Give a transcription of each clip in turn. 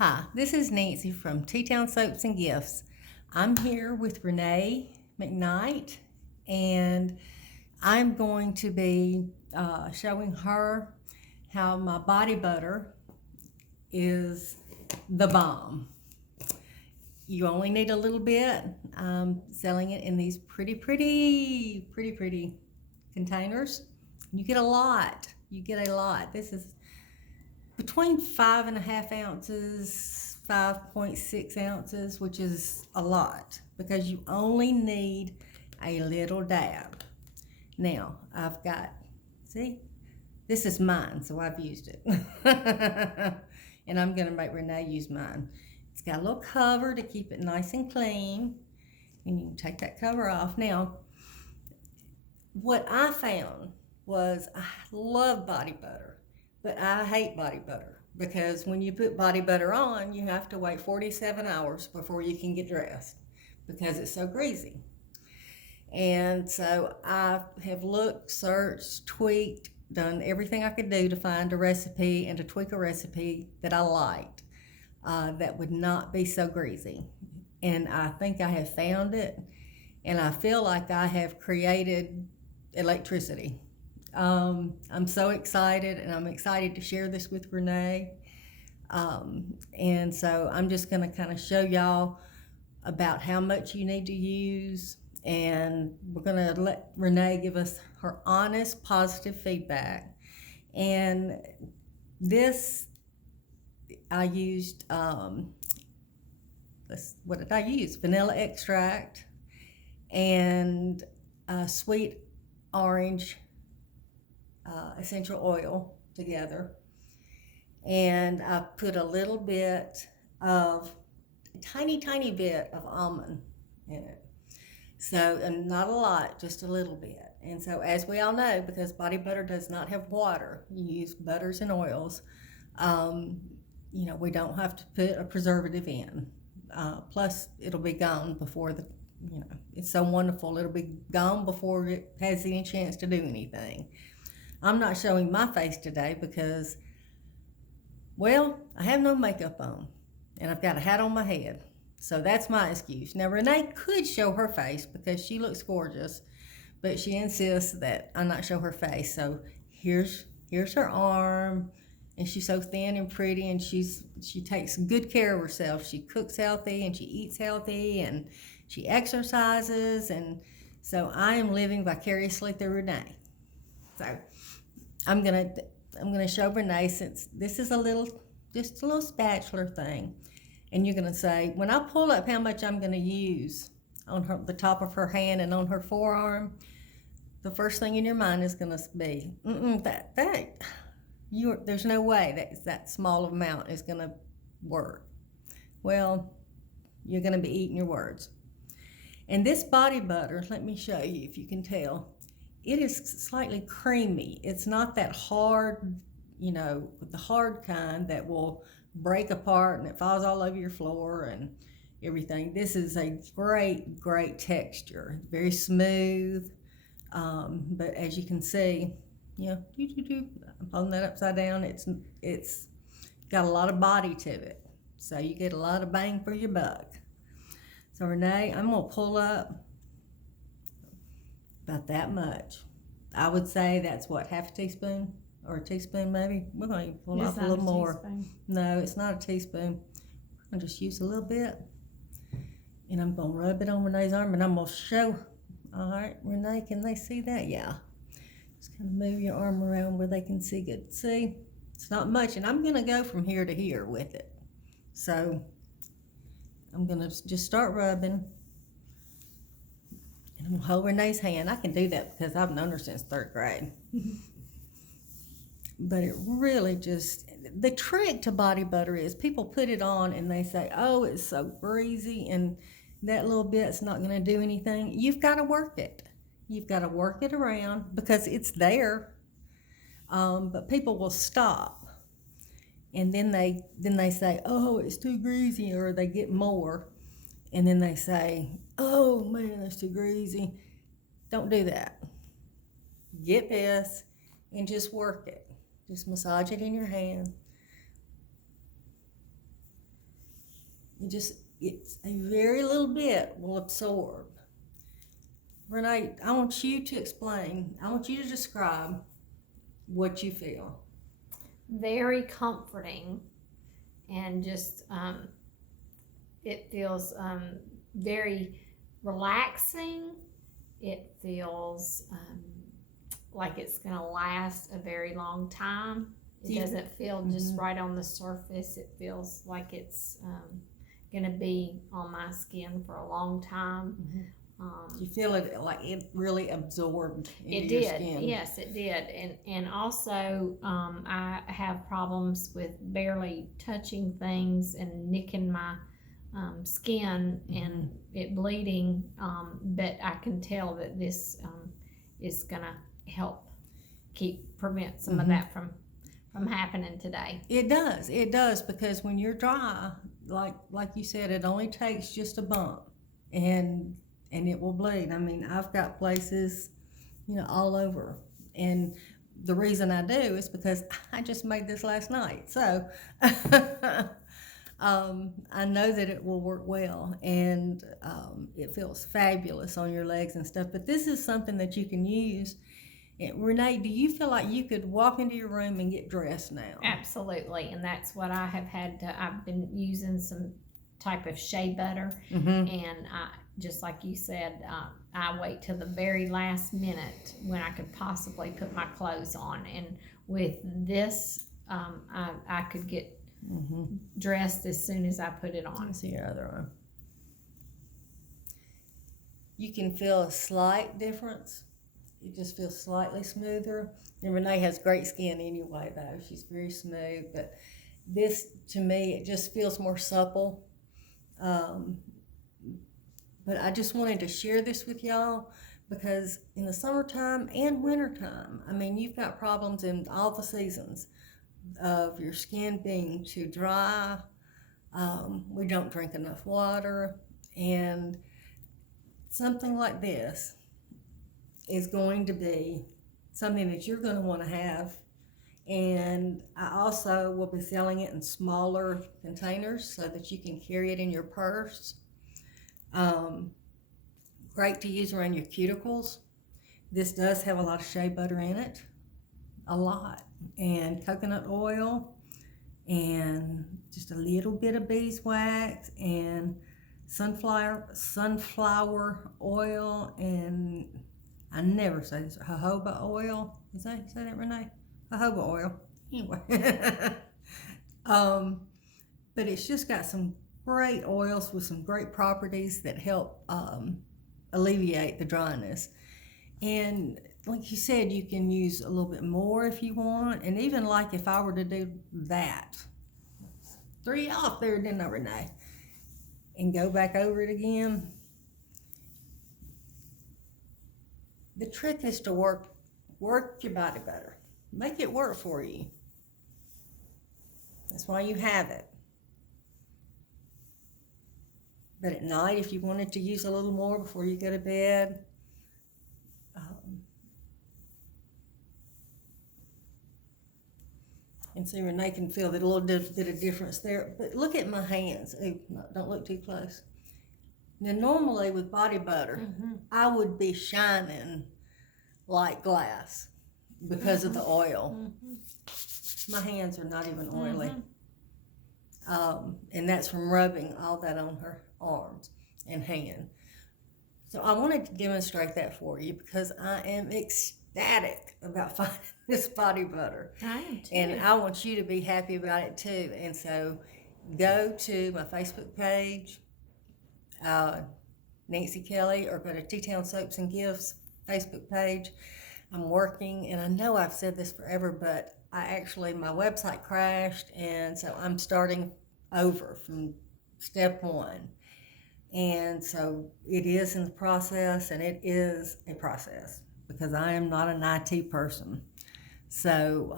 Hi, this is Nancy from T-Town Soaps and Gifts. I'm here with Renee McKnight, and I'm going to be showing her how my body butter is the bomb. You only need a little bit. I'm selling it in these pretty containers. You get a lot. This is between 5.5 ounces, 5.6 ounces, which is a lot because you only need a little dab. Now, I've got, see, this is mine, so I've used it. And I'm gonna make Renee use mine. It's got a little cover to keep it nice and clean. And you can take that cover off. Now, what I found was I love body butter, but I hate body butter because when you put body butter on, you have to wait 47 hours before you can get dressed because it's so greasy. And so I have looked, searched, tweaked, done everything I could do to find a recipe and to tweak a recipe that I liked that would not be so greasy. And I think I have found it, and I feel like I have created electricity. I'm so excited, and I'm excited to share this with Renee. And so I'm just gonna kind of show y'all about how much you need to use, and we're gonna let Renee give us her honest, positive feedback. And this, I used, what did I use? Vanilla extract and sweet orange essential oil together, and I put a little bit of tiny bit of almond in it, so, and not a lot, just a little bit. And so, as we all know, because body butter does not have water, you use butters and oils, we don't have to put a preservative in, plus it'll be gone before it's so wonderful, it'll be gone before it has any chance to do anything. I'm not showing my face today because, well, I have no makeup on and I've got a hat on my head. So that's my excuse. Now, Renee could show her face because she looks gorgeous, but she insists that I not show her face. So here's her arm, and she's so thin and pretty, and she takes good care of herself. She cooks healthy and she eats healthy and she exercises, and so I am living vicariously through Renee. So I'm gonna show Renee, since this is just a little spatula thing, and you're gonna say, when I pull up how much I'm gonna use on the top of her hand and on her forearm, the first thing in your mind is gonna be, there's no way that small amount is gonna work. Well, you're gonna be eating your words. And this body butter, let me show you if you can tell, it is slightly creamy. It's not that hard, the hard kind that will break apart and it falls all over your floor and everything. This is a great texture, very smooth. But as you can see, I'm holding that upside down. It's got a lot of body to it, so you get a lot of bang for your buck. So Renee, I'm gonna pull up about that much. I would say that's what, half a teaspoon or a teaspoon maybe. We're gonna pull off a little more. No, it's not a teaspoon. I'm gonna just use a little bit, and I'm gonna rub it on Renee's arm, and I'm gonna show. All right, Renee, can they see that? Yeah. Just kind of move your arm around where they can see good. See, it's not much, and I'm gonna go from here to here with it. So I'm gonna just start rubbing. And I'm gonna hold Renee's hand. I can do that because I've known her since 3rd grade. But it really the trick to body butter is people put it on and they say, oh, it's so greasy and that little bit's not gonna do anything. You've gotta work it. You've gotta work it around because it's there. But people will stop. And then they say, oh, it's too greasy, or they get more. And then they say, oh man, that's too greasy. Don't do that. Get this and just work it. Just massage it in your hand. It's a very little bit will absorb. Renee, I want you to explain, I want you to describe what you feel. Very comforting, and just it feels very relaxing. It feels like it's going to last a very long time. It doesn't feel just right on the surface. It feels like it's going to be on my skin for a long time. You feel it like it really absorbed into It your did, skin. yes, it did, and also I have problems with barely touching things and nicking my skin and it bleeding, but I can tell that this is gonna help prevent some of that from happening today. It does, because when you're dry, like you said, it only takes just a bump, and it will bleed. I mean, I've got places, all over, and the reason I do is because I just made this last night, so I know that it will work well, and it feels fabulous on your legs and stuff. But this is something that you can use. Renee, do you feel like you could walk into your room and get dressed now? Absolutely, and that's what I have had to. I've been using some type of shea butter, Mm-hmm. and just like you said, I wait till the very last minute when I could possibly put my clothes on, and with this, I could get dressed as soon as I put it on. Let's see your other arm. You can feel a slight difference. It just feels slightly smoother. And Renee has great skin anyway, though. She's very smooth. But this, to me, it just feels more supple. But I just wanted to share this with y'all because in the summertime and wintertime, I mean, you've got problems in all the seasons of your skin being too dry. We don't drink enough water. And something like this is going to be something that you're going to want to have. And I also will be selling it in smaller containers so that you can carry it in your purse. Great to use around your cuticles. This does have a lot of shea butter in it, a lot, and coconut oil, and just a little bit of beeswax, and sunflower oil, and I never say this, jojoba oil. Say that, Renee? Jojoba oil. Anyway. But it's just got some great oils with some great properties that help alleviate the dryness. And like you said, you can use a little bit more if you want. And even like if I were to do that, 3 off there, didn't I, Renee? And go back over it again. The trick is to work your body better. Make it work for you. That's why you have it. But at night, if you wanted to use a little more before you go to bed, and see, Renee can feel that a little bit of difference there. But look at my hands. Ooh, don't look too close. Now, normally with body butter, I would be shining like glass because of the oil. My hands are not even oily. And that's from rubbing all that on her arms and hand. So I wanted to demonstrate that for you because I am ecstatic about finding this body butter. I am too. And I want you to be happy about it too. And so go to my Facebook page, Nancy Kelly, or go to T-Town Soaps and Gifts Facebook page. I'm working, and I know I've said this forever, but my website crashed, and so I'm starting over from step one. And so it is in the process, and it is a process because I am not an IT person. So,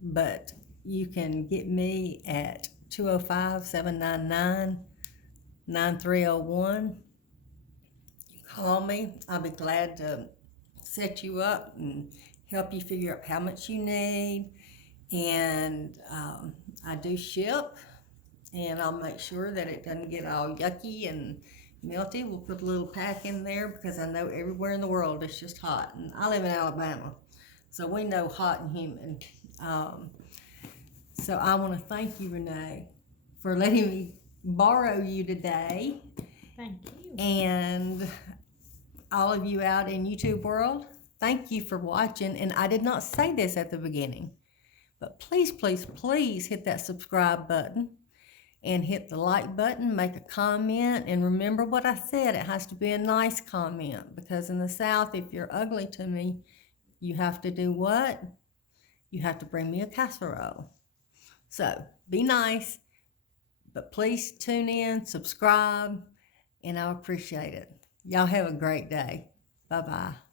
but you can get me at 205-799-9301. You call me. I'll be glad to set you up and help you figure out how much you need. And I do ship, And I'll make sure that it doesn't get all yucky and melty. We'll put a little pack in there because I know everywhere in the world it's just hot. And I live in Alabama, so we know hot and humid. So I want to thank you, Renee, for letting me borrow you today. Thank you. And all of you out in YouTube world, thank you for watching. And I did not say this at the beginning, but please, please, please hit that subscribe button and hit the like button, make a comment, and remember what I said. It has to be a nice comment, because in the South, if you're ugly to me, you have to do what? You have to bring me a casserole. So be nice, but please tune in, subscribe, and I appreciate it. Y'all have a great day. Bye-bye.